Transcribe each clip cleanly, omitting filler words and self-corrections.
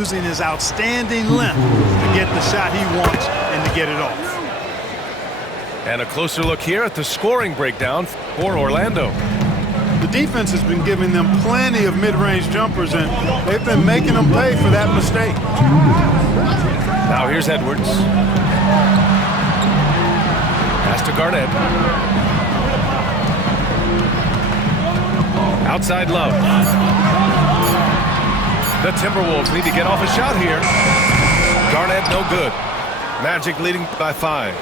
using his outstanding length to get the shot he wants and to get it off. And a closer look here at the scoring breakdown for Orlando. The defense has been giving them plenty of mid-range jumpers, and they've been making them pay for that mistake. Now here's Edwards. Pass to Garnett. Outside Love. The Timberwolves need to get off a shot here. Garnett no good. Magic leading by 5.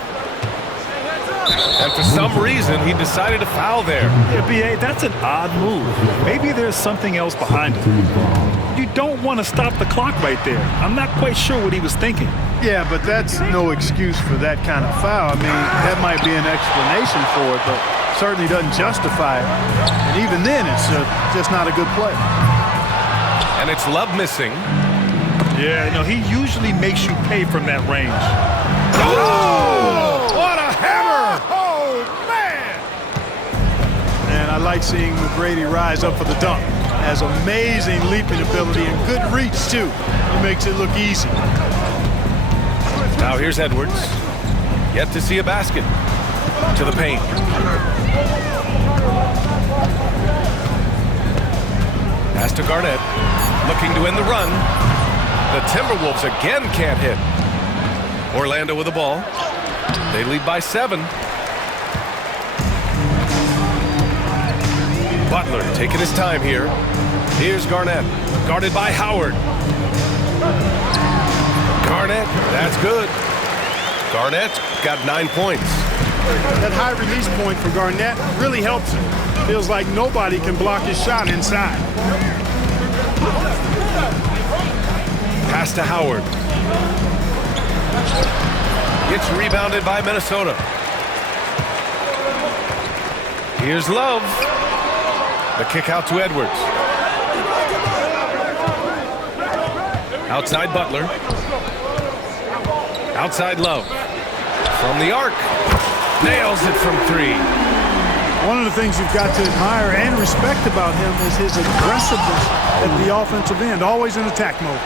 And for some reason, he decided to foul there. Yeah, B.A., that's an odd move. Maybe there's something else behind it. You don't want to stop the clock right there. I'm not quite sure what he was thinking. Yeah, but that's no excuse for that kind of foul. I mean, that might be an explanation for it, but certainly doesn't justify it. And even then, it's just not a good play. And it's Love missing. Yeah, no, he usually makes you pay from that range. Oh! What a hammer! Oh, man! And I like seeing McGrady rise up for the dunk. Has amazing leaping ability and good reach, too. He makes it look easy. Now here's Edwards. Yet to see a basket. To the paint. Pass to Garnett. Looking to win the run. The Timberwolves again can't hit. Orlando with the ball. They lead by 7. Butler taking his time here. Here's Garnett. Guarded by Howard. Garnett, that's good. Garnett got 9 points. That high release point for Garnett really helps him. Feels like nobody can block his shot inside. Pass to Howard. Gets rebounded by Minnesota. Here's Love. The kick out to Edwards. Outside Butler. Outside Love. From the arc. Nails it from 3. One of the things you've got to admire and respect about him is his aggressiveness at the offensive end, always in attack mode.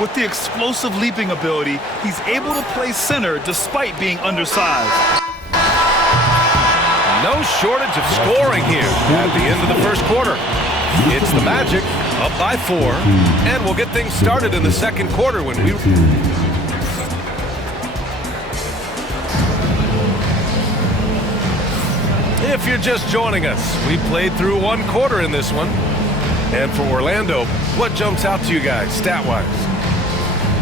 With the explosive leaping ability, he's able to play center despite being undersized. No shortage of scoring here at the end of the first quarter. It's the Magic up by 4, and we'll get things started in the second quarter when we... If you're just joining us, we played through 1 quarter in this one. And for Orlando, what jumps out to you guys, stat-wise?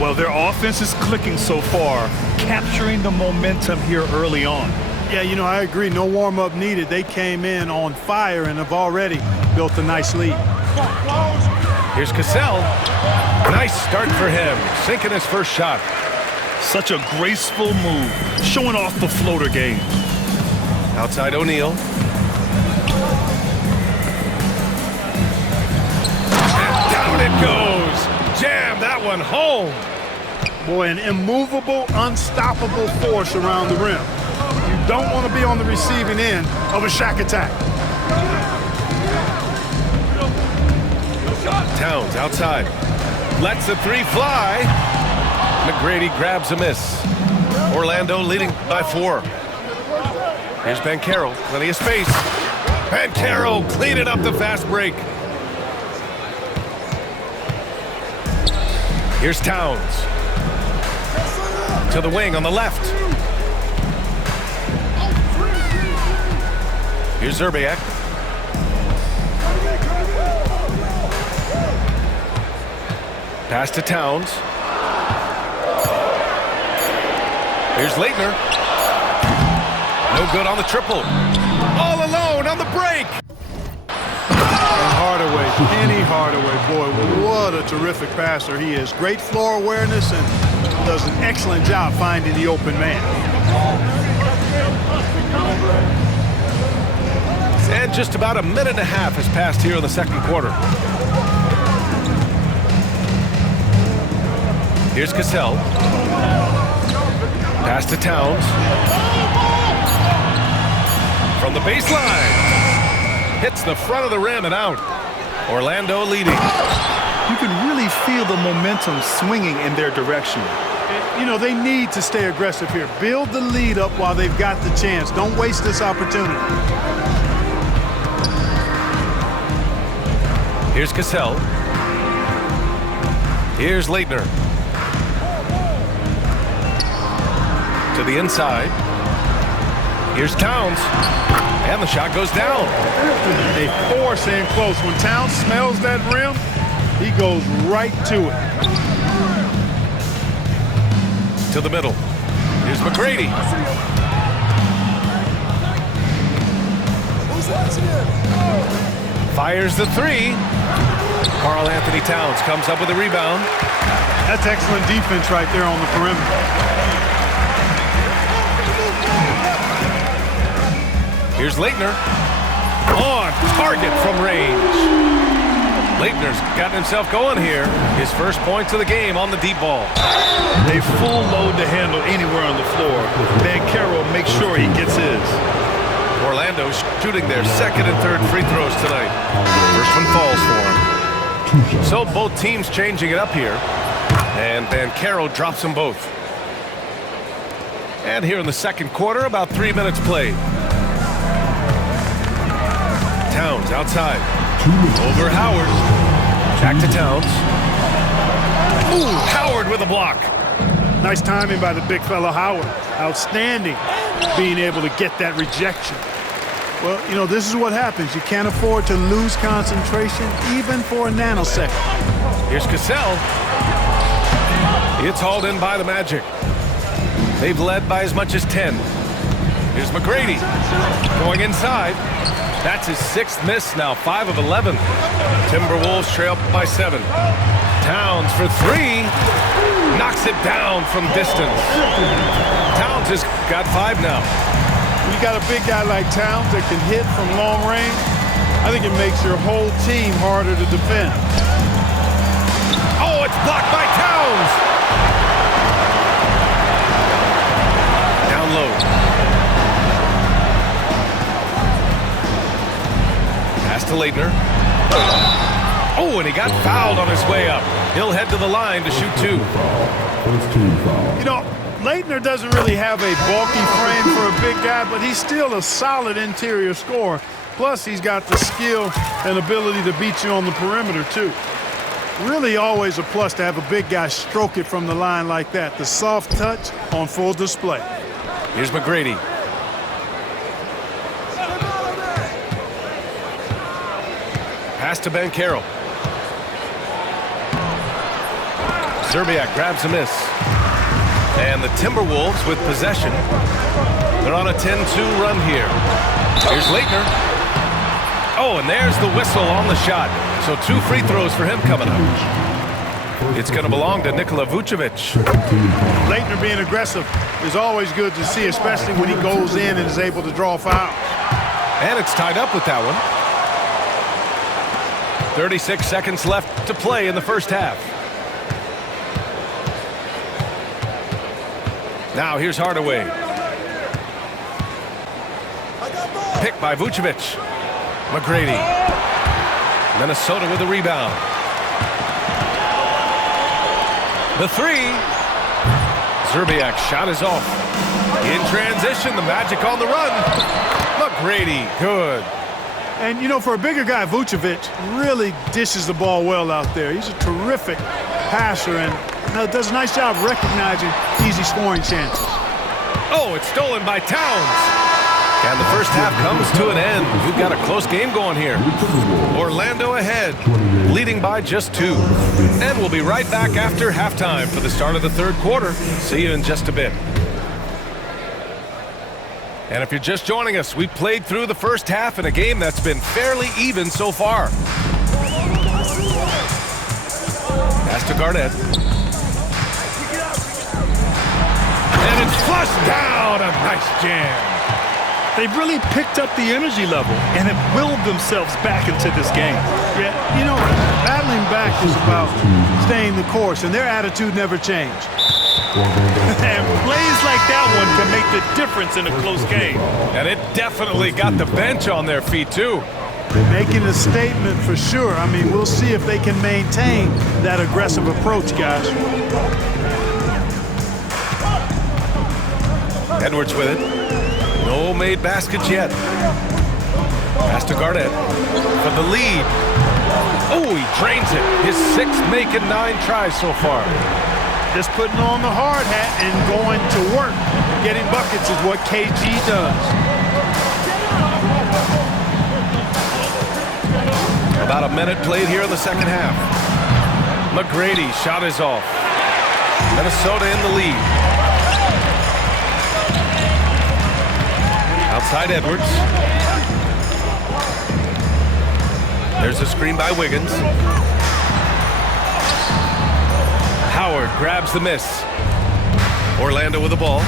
Well, their offense is clicking so far, capturing the momentum here early on. Yeah, you know, I agree. No warm-up needed. They came in on fire and have already built a nice lead. Here's Cassell. Nice start for him, sinking his first shot. Such a graceful move, showing off the floater game. Outside O'Neal. And down it goes. Jam that one home. Boy, an immovable, unstoppable force around the rim. You don't want to be on the receiving end of a Shaq attack. Towns outside. Lets the 3 fly. McGrady grabs a miss. Orlando leading by 4. Here's Banchero. Plenty of space. Banchero cleaning up the fast break. Here's Towns. To the wing on the left. Here's Zerbiak. Pass to Towns. Here's Leitner. No good on the triple. All alone on the break. Hardaway, Penny Hardaway, boy, what a terrific passer he is. Great floor awareness and does an excellent job finding the open man. And just about a minute and a half has passed here in the second quarter. Here's Cassell. Pass to Towns. From the baseline. Hits the front of the rim and out. Orlando leading. You can really feel the momentum swinging in their direction. You know, they need to stay aggressive here. Build the lead up while they've got the chance. Don't waste this opportunity. Here's Cassell. Here's Leitner. To the inside. Here's Towns. And the shot goes down. They force in close. When Towns smells that rim, he goes right to it. To the middle. Here's McGrady. Fires the three. Karl Anthony Towns comes up with a rebound. That's excellent defense right there on the perimeter. Here's Leitner. On target from range. Leitner's gotten himself going here. His first points of the game on the deep ball. A full load to handle anywhere on the floor. Banchero makes sure he gets his. Orlando shooting their second and third free throws tonight. First one falls for him. So both teams changing it up here. And Banchero drops them both. And here in the second quarter, about 3 minutes played. Towns outside. Over Howard. Back to Towns. Ooh, Howard with a block. Nice timing by the big fella Howard. Outstanding being able to get that rejection. Well, you know, this is what happens. You can't afford to lose concentration even for a nanosecond. Here's Cassell. It's hauled in by the Magic. They've led by as much as 10. Here's McGrady going inside. That's his sixth miss now, 5 of 11. Timberwolves trail by 7. Towns for 3. Knocks it down from distance. Towns has got 5 now. When you got a big guy like Towns that can hit from long range, I think it makes your whole team harder to defend. Oh, it's blocked by Towns. Down low. Pass to Leitner. Oh, and he got fouled on his way up. He'll head to the line to shoot 2. You know, Leitner doesn't really have a bulky frame for a big guy, but he's still a solid interior scorer. Plus, he's got the skill and ability to beat you on the perimeter, too. Really always a plus to have a big guy stroke it from the line like that. The soft touch on full display. Here's McGrady. Pass to Banchero. Zerbiak grabs a miss. And the Timberwolves with possession. They're on a 10-2 run here. Here's Leitner. Oh, and there's the whistle on the shot. So 2 free throws for him coming up. It's going to belong to Nikola Vucevic. Leitner being aggressive is always good to see, especially when he goes in and is able to draw fouls. And it's tied up with that one. 36 seconds left to play in the first half. Now here's Hardaway. Picked by Vucevic. McGrady. Minnesota with the rebound. The 3. Zerbiak shot is off. In transition, the Magic on the run. McGrady, good. And, you know, for a bigger guy, Vucevic really dishes the ball well out there. He's a terrific passer and does a nice job recognizing easy scoring chances. Oh, it's stolen by Towns. And the first half comes to an end. We've got a close game going here. Orlando ahead, leading by just 2. And we'll be right back after halftime for the start of the third quarter. See you in just a bit. And if you're just joining us, we played through the first half in a game that's been fairly even so far. Pass to Garnett. And it's flushed down. A nice jam. They've really picked up the energy level and have willed themselves back into this game. Yeah, you know, battling back is about staying the course, and their attitude never changed. And plays like that one can make the difference in a close game. And it definitely got the bench on their feet, too. Making a statement for sure. I mean, we'll see if they can maintain that aggressive approach, guys. Edwards with it. No made baskets yet. Pass to Garnett for the lead. Oh, he drains it. His sixth make in 9 tries so far. Just putting on the hard hat and going to work. Getting buckets is what KG does. About a minute played here in the second half. McGrady shot is off. Minnesota in the lead. Outside Edwards. There's a screen by Wiggins. Howard grabs the miss. Orlando with the ball.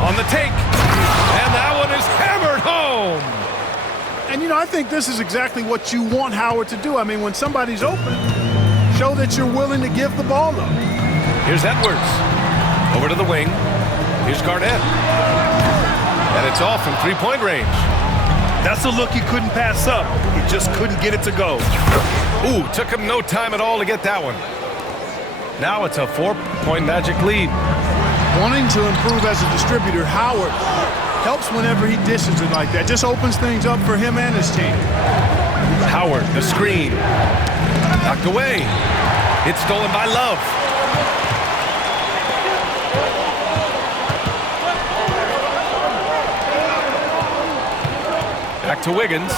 On the take. And that one is hammered home. And, you know, I think this is exactly what you want Howard to do. I mean, when somebody's open, show that you're willing to give the ball up. Here's Edwards. Over to the wing. Here's Garnett. And it's off from three-point range. That's a look he couldn't pass up. He just couldn't get it to go. Ooh, took him no time at all to get that one. Now it's a 4-point Magic lead. Wanting to improve as a distributor, Howard helps whenever he dishes it like that. Just opens things up for him and his team. Howard, the screen. Knocked away. It's stolen by Love. Back to Wiggins.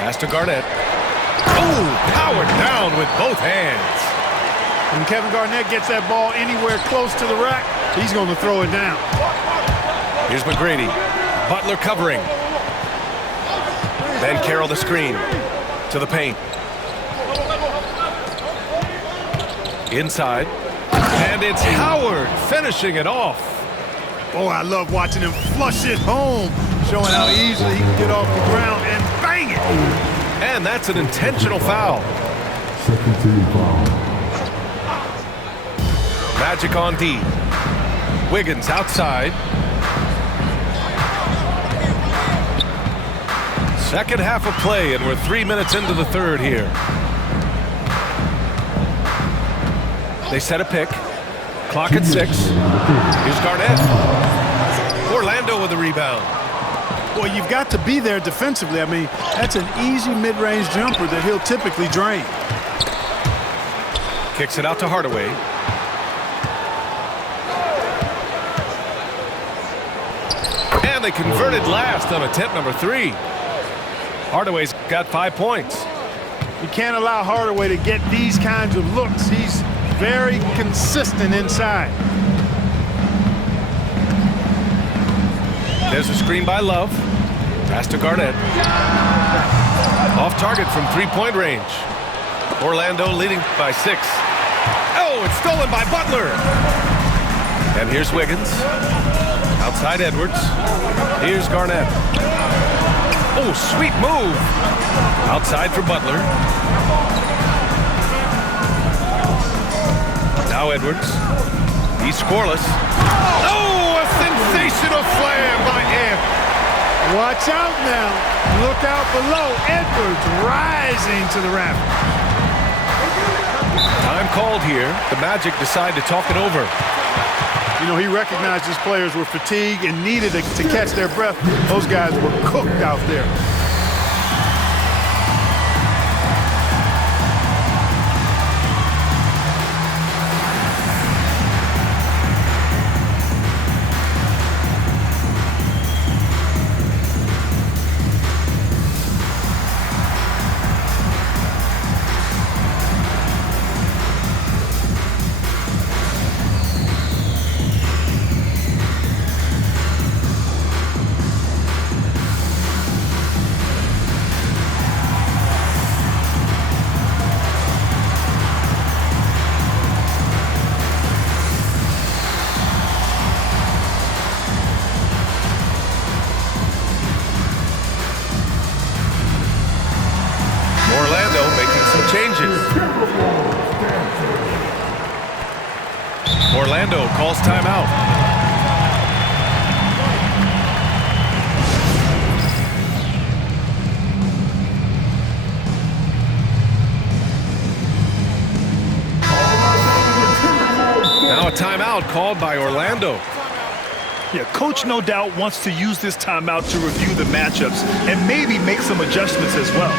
Pass to Garnett. Oh, powered down with both hands. When Kevin Garnett gets that ball anywhere close to the rack, he's going to throw it down. Here's McGrady. Butler covering. Then Carroll the screen. To the paint. Inside. And it's Howard finishing it off. Boy, I love watching him flush it home, showing how easily he can get off the ground and bang it. And that's an intentional foul. Second team foul. Magic on D. Wiggins outside. Second half of play, and we're 3 minutes into the third here. They set a pick. Clock at 6. Here's Garnett. Orlando with the rebound. Well, you've got to be there defensively. I mean, that's an easy mid-range jumper that he'll typically drain. Kicks it out to Hardaway. And they converted last on attempt number 3. Hardaway's got 5 points. You can't allow Hardaway to get these kinds of looks. He's very consistent inside. There's a screen by Love. Pass to Garnett. Off target from three-point range. Orlando leading by 6. Oh, it's stolen by Butler. And here's Wiggins. Outside Edwards. Here's Garnett. Oh, sweet move. Outside for Butler. Now Edwards. He's scoreless. Oh, a sensational slam by Ed. Watch out now. Look out below. Edwards rising to the rafters. Time called here. The Magic decide to talk it over. You know, he recognized his players were fatigued and needed to catch their breath. Those guys were cooked out there. Orlando making some changes. Orlando calls timeout. timeout called by Orlando. Yeah, coach no doubt wants to use this timeout to review the matchups and maybe make some adjustments as well.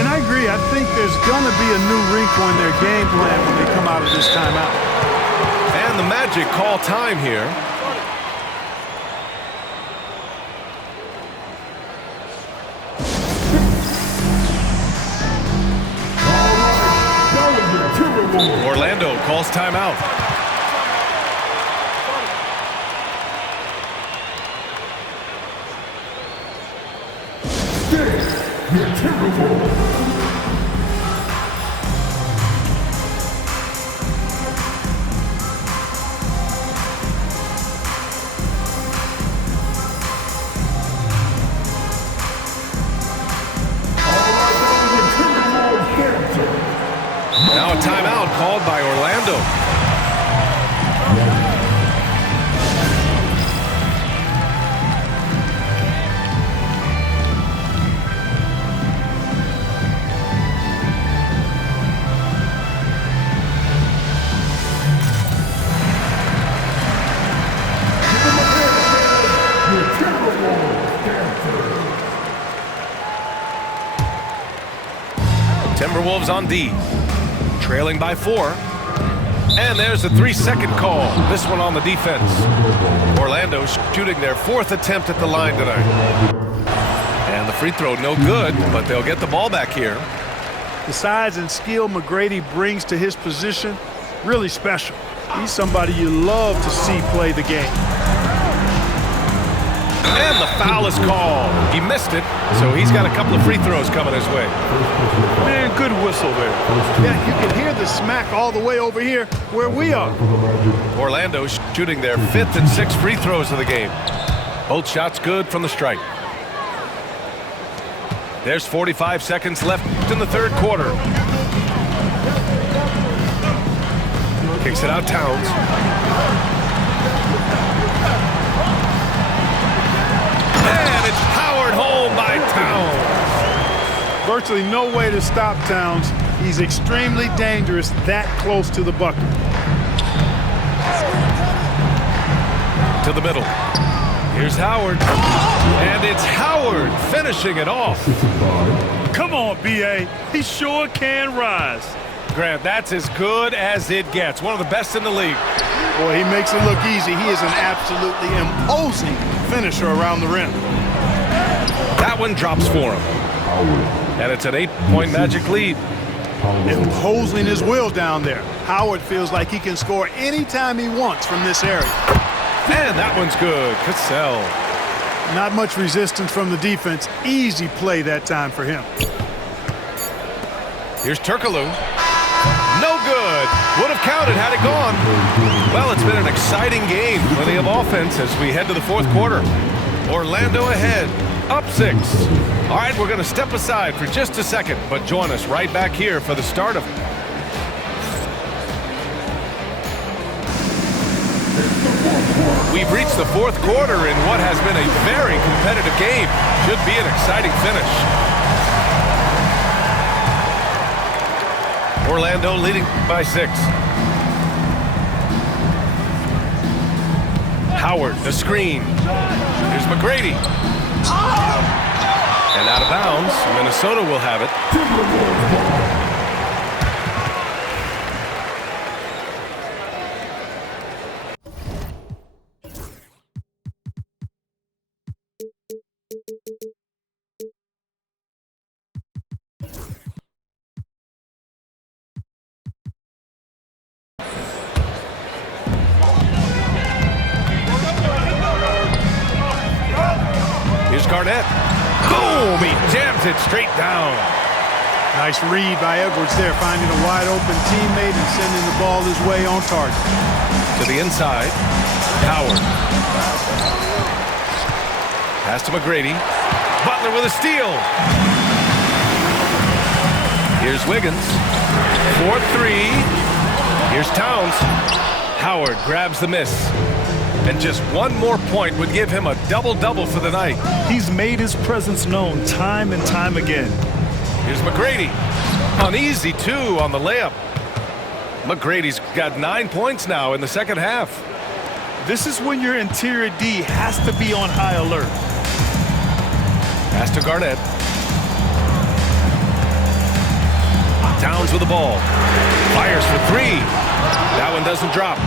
And I agree. I think there's going to be a new wrinkle in their game plan when they come out of this timeout. And the Magic call time here. Orlando calls timeout. Now a timeout called by Orlando. Timberwolves on D. Trailing by 4. And there's a 3-second call. This one on the defense. Orlando shooting their 4th attempt at the line tonight. And the free throw no good, but they'll get the ball back here. The size and skill McGrady brings to his position, really special. He's somebody you love to see play the game. And the foul is called. He missed it, so he's got a couple of free throws coming his way. Man, good whistle there. Yeah, you can hear the smack all the way over here where we are. Orlando shooting their 5th and 6th free throws of the game. Both shots good from the stripe. There's 45 seconds left in the 3rd quarter. Kicks it out Towns. And it's powered home by Towns. Virtually no way to stop Towns. He's extremely dangerous that close to the bucket. To the middle. Here's Howard. And it's Howard finishing it off. Come on, B.A. He sure can rise. Grant, that's as good as it gets. One of the best in the league. Boy, he makes it look easy. He is an absolutely imposing finisher around the rim. That one drops for him. And it's an 8-point Magic lead. Imposing his will down there. Howard feels like he can score anytime he wants from this area. And that one's good. Cassell. Not much resistance from the defense. Easy play that time for him. Here's Turkoglu. No good. Would have counted had it gone. Well, it's been an exciting game. Plenty of offense as we head to the 4th quarter. Orlando ahead. Up 6. All right, we're going to step aside for just a second, but join us right back here for the start of it. We've reached the 4th quarter in what has been a very competitive game. Should be an exciting finish. Orlando leading by 6. Howard, the screen. Here's McGrady. And out of bounds, Minnesota will have it. Here's Garnett. Boom! He jams it straight down. Nice read by Edwards there, finding a wide open teammate and sending the ball his way on target. To the inside. Howard. Pass to McGrady. Butler with a steal. Here's Wiggins. 4-3. Here's Towns. Howard grabs the miss. And just one more point would give him a double-double for the night. He's made his presence known time and time again. Here's McGrady. An easy 2 on the layup. McGrady's got 9 points now in the second half. This is when your interior D has to be on high alert. Pass to Garnett. Towns with the ball. Fires for three. That one doesn't drop.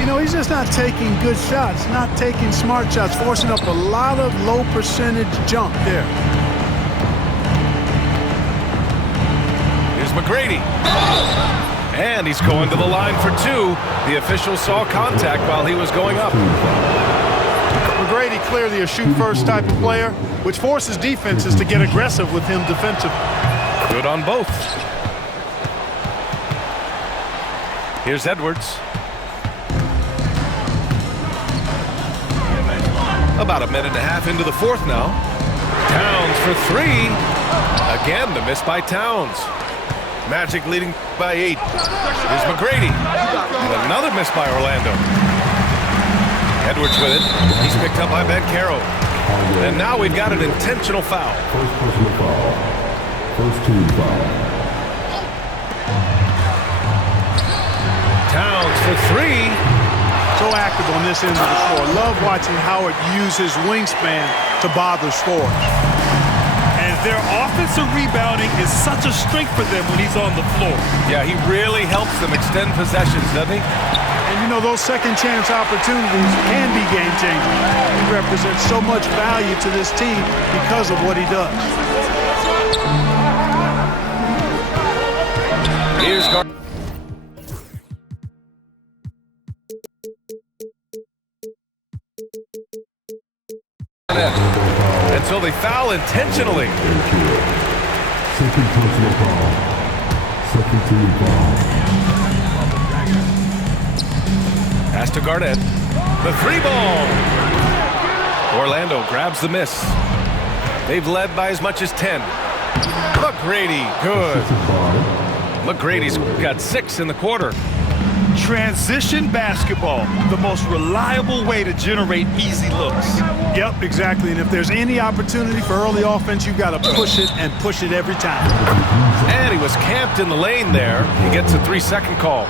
You know, he's just not taking good shots, not taking smart shots, forcing up a lot of low percentage jump there. Here's McGrady. And he's going to the line for two. The official saw contact while he was going up. McGrady clearly a shoot-first type of player, which forces defenses to get aggressive with him defensively. Good on both. Here's Edwards. About a minute and a half into the fourth now. Towns for three. Again, the miss by Towns. Magic leading by 8. Here's McGrady. And another miss by Orlando. Edwards with it. He's picked up by Bancaro. And now we've got an intentional foul. First personal foul. First team foul. Towns for three. So active on this end of the floor. Love watching Howard use his wingspan to bother score. And their offensive rebounding is such a strength for them when he's on the floor. Yeah, he really helps them extend possessions, doesn't he? And you know, those second chance opportunities can be game changing. He represents so much value to this team because of what he does. Here's Garnett. And so they foul intentionally. Second personal foul. Second team foul. Pass to Garnett. The three ball. Orlando grabs the miss. They've led by as much as 10. McGrady, good. McGrady's got 6 in the quarter. Transition basketball, the most reliable way to generate easy looks. Yep, exactly. And if there's any opportunity for early offense, you've got to push it and push it every time. And he was camped in the lane there. He gets a 3-second call.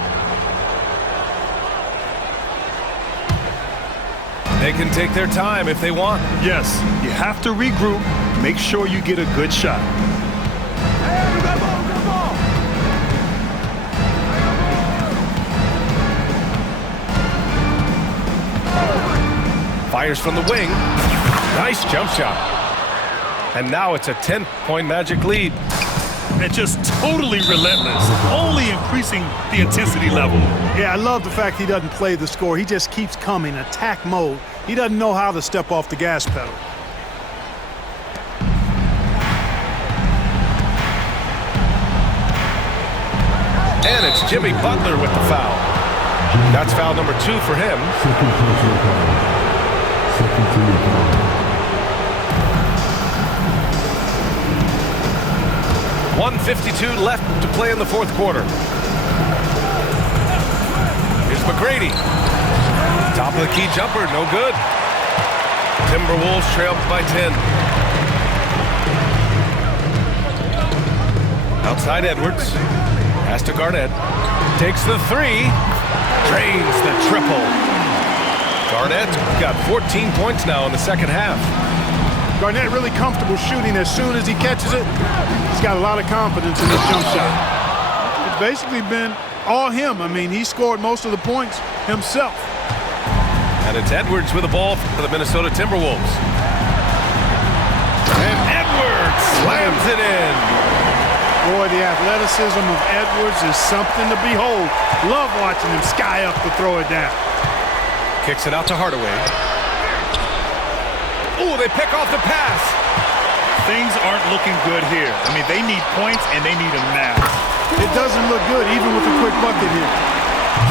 They can take their time if they want. Yes, you have to regroup, make sure you get a good shot. Fires from the wing. Nice jump shot. And now it's a 10-point Magic lead. And just totally relentless, only increasing the intensity level. Yeah, I love the fact he doesn't play the score. He just keeps coming, attack mode. He doesn't know how to step off the gas pedal. And it's Jimmy Butler with the foul. That's foul number 2 for him. Second personal foul. Second team foul. .152 left to play in the fourth quarter. Here's McGrady. Top of the key jumper, no good. Timberwolves trail by 10. Outside Edwards. Pass to Garnett. Takes the 3. Drains the triple. Garnett's got 14 points now in the second half. Garnett really comfortable shooting as soon as he catches it. He's got a lot of confidence in this jump shot. It's basically been all him. I mean, he scored most of the points himself. And it's Edwards with the ball for the Minnesota Timberwolves. And Edwards slams it in. Boy, the athleticism of Edwards is something to behold. Love watching him sky up to throw it down. Kicks it out to Hardaway. Ooh, they pick off the pass. Things aren't looking good here. I mean, they need points and they need them now. It doesn't look good, even with a quick bucket here.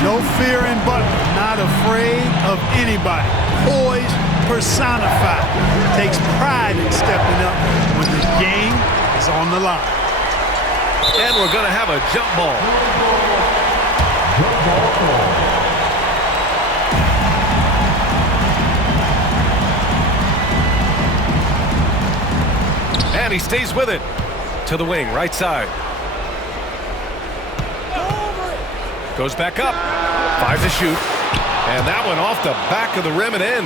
No fear in Butler, not afraid of anybody. Poise personified. Takes pride in stepping up when the game is on the line. And we're going to have a jump ball. And he stays with it. To the wing, right side. Goes back up. 5 to shoot. And that one off the back of the rim and in.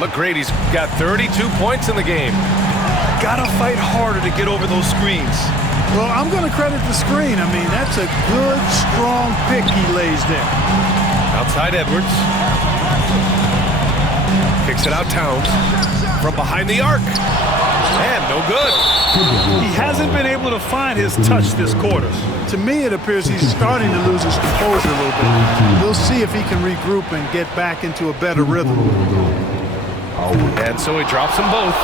McGrady's got 32 points in the game. Gotta fight harder to get over those screens. Well, I'm going to credit the screen. I mean, that's a good, strong pick he lays there. Outside Edwards. Kicks it out Towns. From behind the arc. And no good. He hasn't been able to find his touch this quarter. To me, it appears he's starting to lose his composure a little bit. We'll see if he can regroup and get back into a better rhythm. And so he drops them both.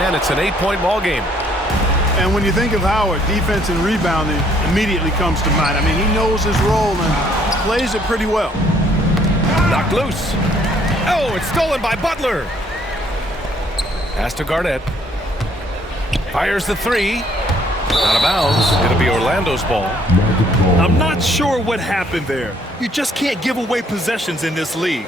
And it's an 8-point ball game. And when you think of Howard, defense and rebounding immediately comes to mind. I mean, he knows his role and plays it pretty well. Knocked loose. Oh, it's stolen by Butler. Pass to Garnett. Fires the 3. Out of bounds. It'll be Orlando's ball. I'm not sure what happened there. You just can't give away possessions in this league.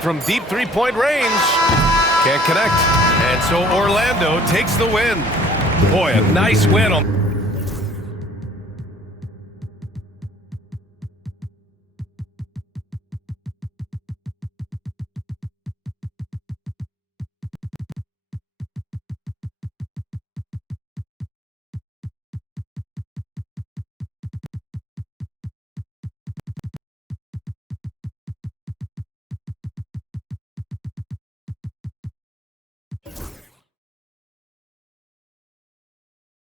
From deep three-point range. Can't connect. And so Orlando takes the win. Boy, a nice win on